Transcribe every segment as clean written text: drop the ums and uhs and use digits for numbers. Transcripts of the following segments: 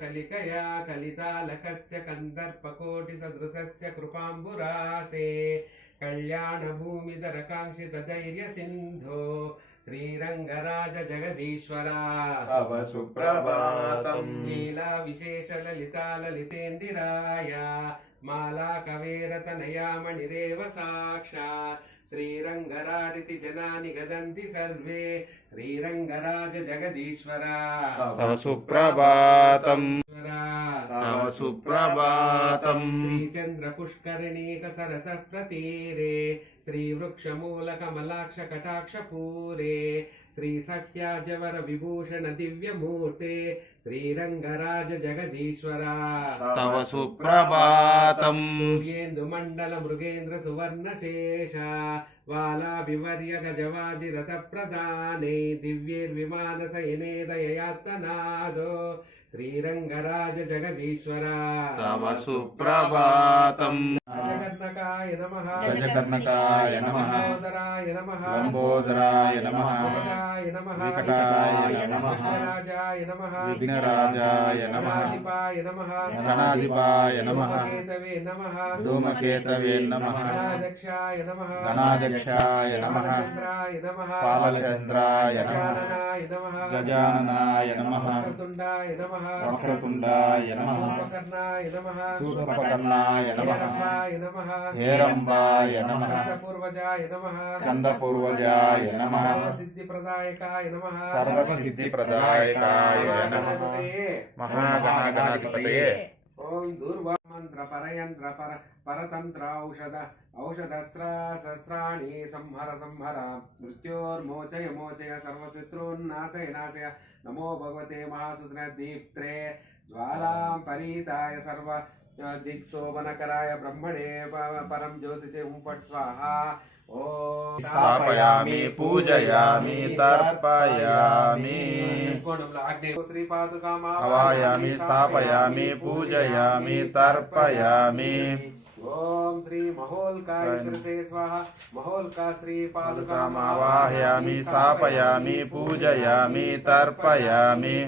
कलिकया कलितालकस्य कन्दर्पकोटिसदृशस्य कृपाम्बुरासे कल्याणभूमिधरकाङ्क्षितधैर्यसिन्धो श्रीरङ्गराज जगदीश्वरा तव सुप्रभातम्। लीला विशेष ललिता ललितेन्दिराय माला कवेरतनया मणिरेव साक्षात् श्रीरङ्गराडिति जनानि गदन्ति सर्वे श्रीरङ्गराज जगदीश्वरा तव सुप्रभातम्। तव सुप्रभातम्। श्रीचन्द्रपुष्करिणीकसरसः प्रतीरे श्रीवृक्षमूलकमलाक्षकटाक्षपूरे श्रीसख्याजवर विभूषण दिव्यमूर्ते श्रीरङ्गराज जगदीश्वरा तव सुप्रभातम्। सूर्येन्दुमण्डल मृगेन्द्र सुवर्णशेष वालाभिवर्य गजवाजिरथप्रदाने दिव्यैर्विमानशयने दययात्तनादो श्रीरङ्गराज जगदीश्वरा तव सुप्रभातम्। गजकर्णकाय नमः गजकर्णकाय नमः लम्बोदराय नमः लम्बोदराय नमः विकटाय नमः विकटाय नमः विघ्नराजाय नमः विघ्नराजाय नमः गणाधिपाय नमः गणाधिपाय नमः धूमकेतवे नमः धूमकेतवे नमः गणाध्यक्षाय नमः गणाध्यक्षाय नमः बालचन्द्राय नमः बालचन्द्राय नमः गजाननाय नमः गजाननाय नमः वक्रतुण्डाय नमः वक्रतुण्डाय नमः सूर्पकर्णाय नमः सूर्पकर्णाय नमः हेरम्बाय नमः हेरम्बाय नमः स्कन्दपूर्वजाय नमः स्कन्दपूर्वजाय नमः सर्वसिद्धिप्रदायकाय नमः सर्वसिद्धिप्रदायकाय नमः महागणाधिपतये ओम दूर्वामन्त्र परयन्त्र परतन्त्र औषधस्त्राणि संहर संहर मृत्योर्मोचय मोचय सर्वशत्रून्नाशय नाशय नमो भगवते महासुदीप्त्रे ज्वालां परीताय सर्व दिक्सोमनकराय ब्रह्मणे परम ज्योतिषे फट् स्वाहा ओम स्थापयामि पूजयामि तर्पयामि आवाहयामि स्थापयामि पूजयामि तर्पयामि ओम श्री महोल्काय श्री स्वाहा महोल्का श्री पादुकाम् आवाहयामि स्थापयामि पूजयामि तर्पयामि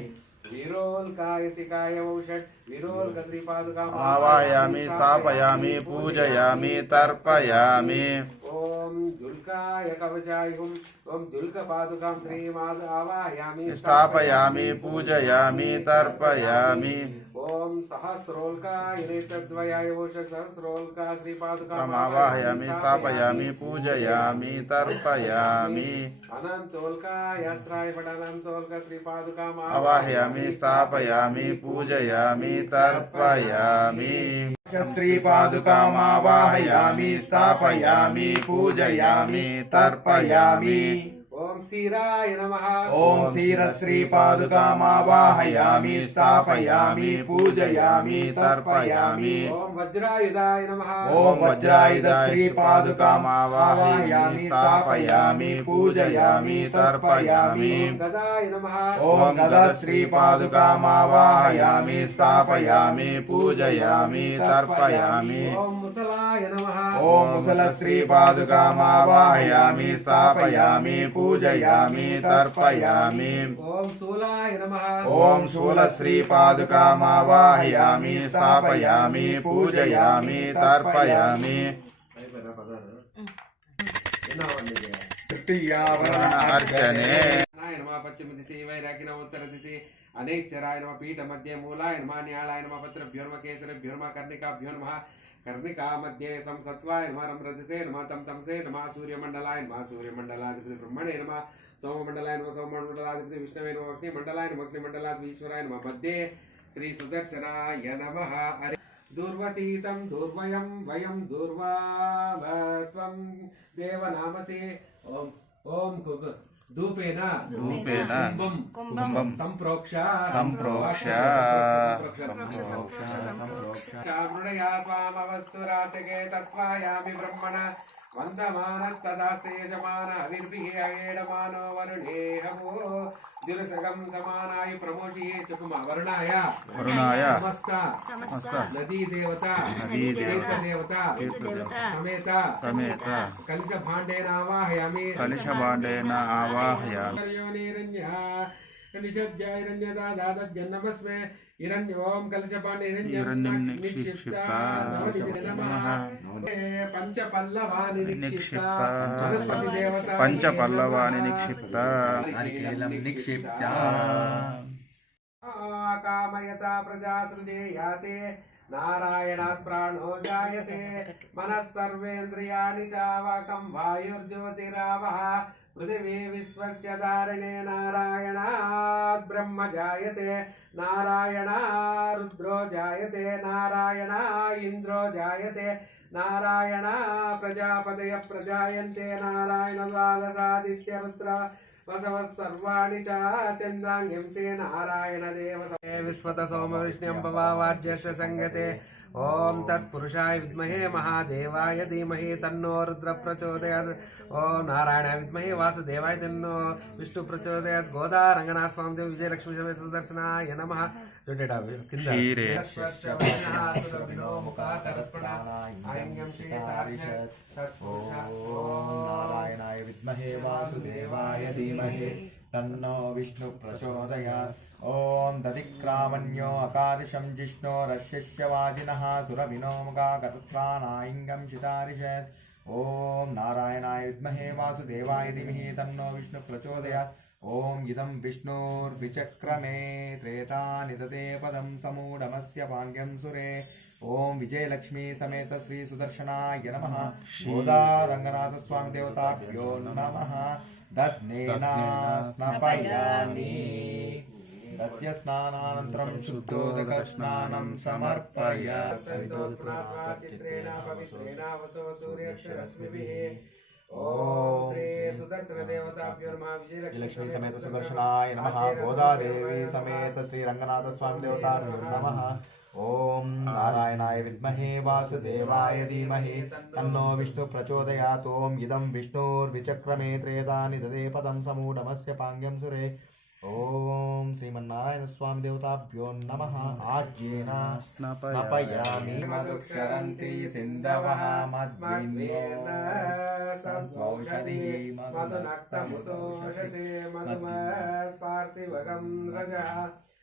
विरोल्काय सिकाय वौषट् विरोल्क श्री पादुकाम् आवाहयामि स्थापयामि पूजयामि तर्पयामि ओम दुल्काय कवचाय हुम ओम दुल्क पादुकां श्रीमाद आवाहयामि स्थापयामि पूजयामि तर्पयामि ओम सहस्रोल्काय नेत्रद्वयाय वोष सहस्रोल्का श्री पादुकाम् आवाहयामि स्थापयामि पूजयामि तर्पयामि अनन्तोल्काय अस्त्राय पट अनन्तोल्क श्री पादुकाम् आवाहयामि स्थापयामि पूजयामि तर्पयामि श्रीपादुकाम् आवाहयामि स्थापयामि पूजयामि तर्पयामि ओम शिराय नमः ओम शिरश्रीपादुकाम् आवाहयामि स्थापयामि पूजयामि तर्पयामि ओम वज्रायुधाय नमः ओम वज्रायुध श्रीपादुकाम् आवाहयामि स्थापयामि पूजयामि तर्पयामि गदाय नमः ओम गदा श्रीपादुकाम् आवाहयामि स्थापयामि पूजयामि तर्पयामि ओम मुसलाय नमः ओम मुसल श्रीपादुकाम् आवाहयामि स्थापयामि पूजयामि तर्पयामि ओम शूलाय नमः ओम शूल श्रीपादुकाम् आवाहयामि स्थापयामि पूजयामि तर्पयामि तृतीयावरण अर्चने पश्चिम दिशि वैरागिन उत्तर दिशि अनेच्छराय नमः पीठ मध्ये मूलाय नमः न्यालाय नमः पत्रभ्यो नमः केसरेभ्यो नमः कर्णिकाभ्यो नमः कर्णिका मध्ये संसत्वाय नमः रजसे नमः तमसे नमः सूर्यमंडलाय नमः सूर्यमंडलाधिपति ब्रह्मणे नमः सोममंडलाय नमः सोममंडलाधिपति विष्णवे नमः अग्निमंडलाय नमः अग्निमंडलाधिपति ईश्वराय नमः मध्ये श्री सुदर्शनाय नमः दुर्वतीतं दुर्वयं वयं दुर्वाभत्वं देवनामसे ओम ओम धूपेन कुंभं संप्रोक्ष चामृणया त्वामवस्तु राचके तत्त्वायामि ब्रह्मण वन्दमानस्तदास्ते यजमान अविर्भिः अयेडमानो वरुणे हवो दिलसगं समानाय प्रमोटिये चकुमा वरुणाय समस्त नदी देवता तीर्थ देवता समेत कलश भाण्डेन आवाहयामि निषद्याहिरण्यदादादज्जन्नमस्मे हिरण्यों कलशपाणि हिरण्यं निक्षिप्ता नमः पंचपल्लवानि निक्षिप्ता पंचपल्लवानि निक्षिप्ता नारिकेलं निक्षिप्त्या कामयता प्रजा सृजेयाते नारायणात् प्राणो जायते मनः सर्वेन्द्रियाणि चावाकं वायुर्ज्योतिरावः पृथिवी विश्वस्य धारिणे नारायणात् ब्रह्म जायते नारायणा रुद्रो जायते नारायणा इन्द्रो जायते नारायणा प्रजापतय प्रजायन्ते नारायण द्वादशादित्य रुद्र वसवः सर्वाणि च चन्द्राङ्गिंसे नारायण देव विश्वत सोम विष्णुं भवावाज्यस्य संगते ओम तत्पुरुषाय विद्महे महादेवाय धीमहि तन्नो रुद्र प्रचोदयात् ओम नारायणाय विद्महे वासुदेवाय तन्नो विष्णु प्रचोदयात् गोदा रंगनाथ स्वामी देव विजयलक्ष्मी समेत सुदर्शनाय नमः क्षीरे नारायणाय विद्महे वासुदेवाय धीमहि तन्नो विष्णु प्रचोदयात् ओम दधिक्रामण्यो अकादशं जिष्णो रश्यस्यवादिनः सुरविनोमुखा करुत्राणायिङ्गं चितारिषत् ओम नारायणाय विद्महे वासुदेवाय धीमहि तन्नो विष्णु प्रचोदयात् ओम इदं विष्णुर्विचक्रमे त्रेता निदते पदं समूढमस्य पाङ्ग्यं सुरे ओम विजयलक्ष्मी समेत श्री सुदर्शनाय नमः गोदा रंगनाथ स्वामी देवताभ्यो नमः दध्नेना स्नापयामि दध्य स्नानानन्तरं शुद्धोदक स्नानं समर्पयामि चित्रेण पवित्रेण वसो सूर्यस्य रश्मिभिः ओम श्री सुदर्शन देवताभ्यो नमः विजयलक्ष्मी समेत सुदर्शनाय नमः गोदा देवी समेत श्री रंगनाथ स्वामी देवताभ्यो नमः ओम नारायणाय विद्महे वासुदेवाय धीमहि तन्नो विष्णु प्रचोदयात् ओम इदं विष्णुर्विचक्रमे त्रेता निदते पदं समूढमस्य पाङ्ग्यं सुरे ओम श्रीमन्नारायण स्वामी देवताभ्यो नमः आज्येन स्नापयामि मधुक्षरन्ति सिन्धवः मद्विन्येन सद्वौषधि मधुनक्तमुतोषसे मधुमत्पार्थिवगं रजः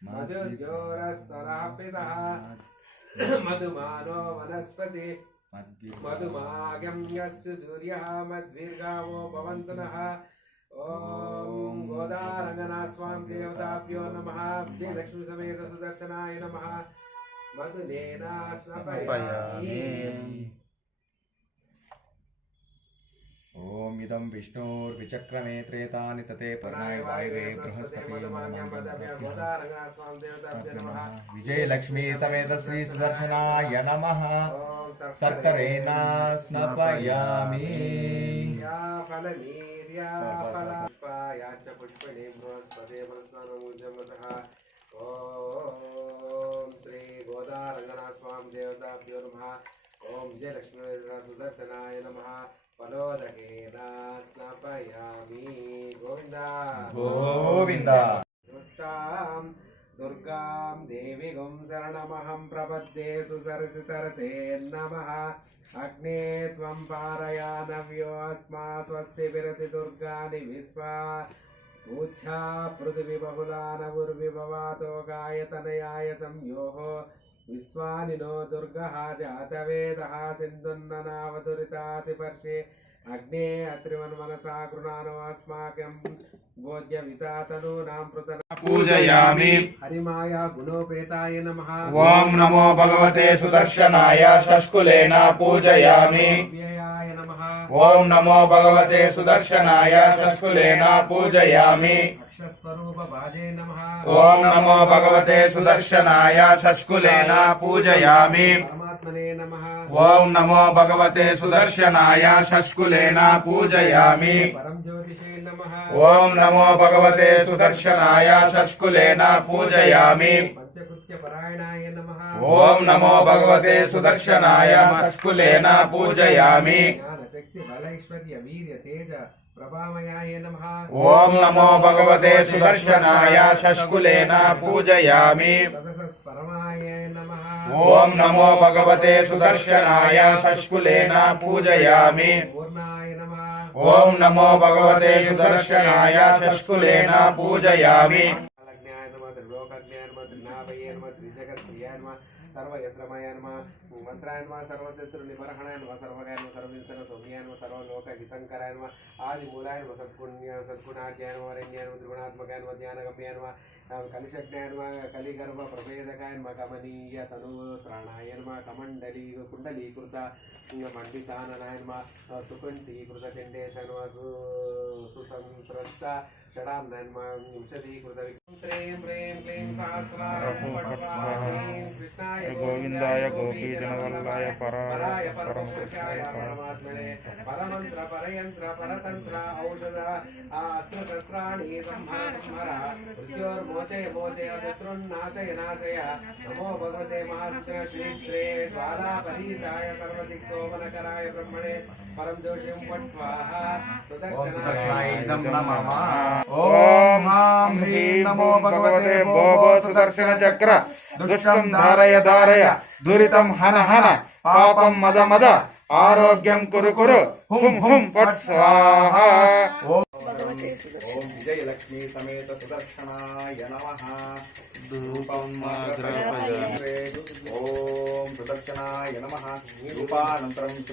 मधुज्योरस्तरापितः मधुमानो वनस्पति मधुमागं यस्य सूर्यः मद्वीर्गावो भवन्तु नः ओम गोदा रंगनाथ स्वामी देवताभ्यो नमः विजयलक्ष्मी समेत सुदर्शनाय नमः मधुनेना स्नापयामि ओम इदं विष्णुर्विचक्रमे त्रेता निदते पर्णाय वायवे बृहस्पति गोदा रंगनाथ स्वामी देवताभ्यो नमः विजयलक्ष्मी समेत श्री सुदर्शनाय नमः सर्करेण स्नापयामि या फलनी फलायाच पुष्पणे बृहस्पते बृहस्पतिमुजमतः ओम श्री गोदा रंगनाथ स्वामी देवताभ्यो नमः ओम विजयलक्ष्मी सुदर्शनाय नमः फलोदकेन स्नापयामि गोविन्दा गोविन्दा दुर्गां देवीगुं शरणमहं प्रपद्ये सुसरसितरसे नमः अग्ने त्वं पारयानव्यो अस्मा स्वस्ति विरति दुर्गानि विश्वा ऊच्छा पृथिवी बहुलानवुर्विभवातो गायतनयाय संयोः विश्वानि नो दुर्गः जातवेदः सिन्धुन्ननावदुरितातिपर्षे अग्ने अत्रिवन्मनसा गृणानो अस्माकं बोध्यवितातनूनां पृतन पूजयामि हरिमाया गुणोपेताय नमः ओम नमो भगवते सुदर्शनाय षष्कुलेन पूजयामि व्ययाय नमः ओम नमो भगवते सुदर्शनाय षष्कुलेन पूजयामि अक्षस्वरूप भाजे नमः ओम नमो भगवते सुदर्शनाय षष्कुलेन पूजयामि परमात्मने नमः ओम नमो भगवते सुदर्शनाय षष्कुलेन पूजयामि परम ज्योतिषे नमः ओम नमो भगवते सुदर्शनाय षष्कुलेन पूजयामि पंचकृत्य परायणाय नमः ओम नमो भगवते सुदर्शनाय षष्कुलेन पूजयामि ज्ञानशक्ति बलैश्वर्य वीर्य तेज प्रभामयाय नमः ओम नमो भगवते सुदर्शनाय षष्कुलेन पूजयामि परमाय नमः ओम नमो भगवते सुदर्शनाय षष्कुलेन पूजयामि पूर्णाय नमः ओम नमो भगवते सुदर्शनाय षष्कुलेन पूजयामि त्रैलोकज्ञाय नमः त्रिनाभये नमः त्रिजगत्प्रियाय नमः सर्वयत्रमयाय नमः मंत्राय नमः सर्वशत्रुनिबर्हणाय नमः सर्वगाय नमः सर्वविंसन सौम्याय नमः सर्वलोकहितङ्कराय नमः आदिमूलाय नमः सद्गुणाढ्याय नमः वरेण्याय नमः त्रिगुणात्मकाय नमः ज्ञानगम्याय नमः कलिशज्ञाय नमः कलिगर्भ प्रभेदकाय नमः कमनीय तनुत्राणाय नमः कमण्डली कुण्डलीकृत मंडिताननाय नमः सुकुण्ठीकृत चण्डेशाय नमः सुसंस्रष्ट षडान्नाय नमः विंशतीकृत श्रीं ह्रीं क्लीं सहस्राय कृष्णाय गोविंदाय गोपीजनवल्लाय पराय परमपुरुषाय परमात्मने परमंत्र परयंत्र परतंत्र औषध अस्त्रशस्त्राणि संहर मृत्योर्मोचय मोचय शत्रुन्नाशय नाशय नमो भगवते महाश्रेय श्री श्री ज्वालापरीताय सर्वदिक्सोमनकराय ब्रह्मणे परम जोषिं पट् स्वाहा सुदर्शनाय नमः ओम ह्रां ह्रीं नमो भगवते भोभो सुदर्शन चक्र दुष्टं धारय धारय दुरितं हन हन पापं मद मद आरोग्यं कुरु कुरु हुं हुं पट् स्वाहा ओम विजयलक्ष्मी समेत सुदर्शनाय नमः धूपं आग्रापयामि ओम सुदर्शनाय नमः धूपानन्तरं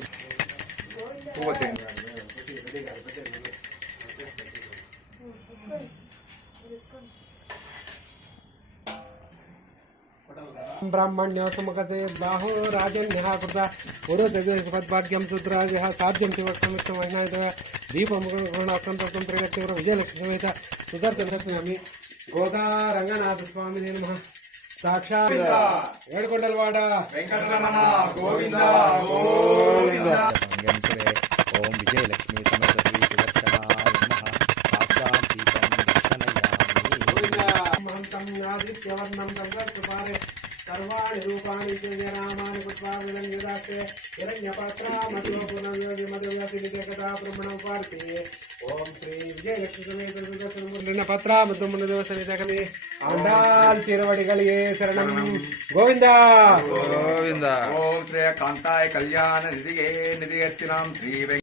ब्राह्मण्यो सुमुखसे बाहो राजन्यः कृता पूर्वजगद्भाग्यं सुद्राजः साध्यं शिवक्षमित्तमहिनाय दीपमुखगुणार्थं तत्त्वं त्रयत्यवर विजयलक्ष्मीवेद सुदर्शनस्वामी गोदा रंगनाथ स्वामी नमः साक्षात् ఏడుకొండలవాడ వెంకటరమణ గోవింద గోవింద ఓం విజయలక్ష్మీ సమేత శ్రీ సుదర్శనాయ నమః సాక్షాత్ దీపం దర్శనయామి మంతం ఆదిత్యవర్ణం సంగత్పారే సర్వాణి రూపాణి జయరామాని పుష్పా విలంగిదాస్తే హిరణ్యపాత్రామతో పునర్యోగి మధువ్యాసి నిత్యకథా బ్రహ్మణం పార్తి ఓం శ్రీ విజయలక్ష్మి సమేత సుదర్శన పత్రామృతమునదోషనితకమి ఆండాల్ తిరువడిగలిగే శరణం గోవిందా గోవింద ఓం శ్రీ కాంతాయ కళ్యాణ నిధియే నిధియర్చినాం శ్రీ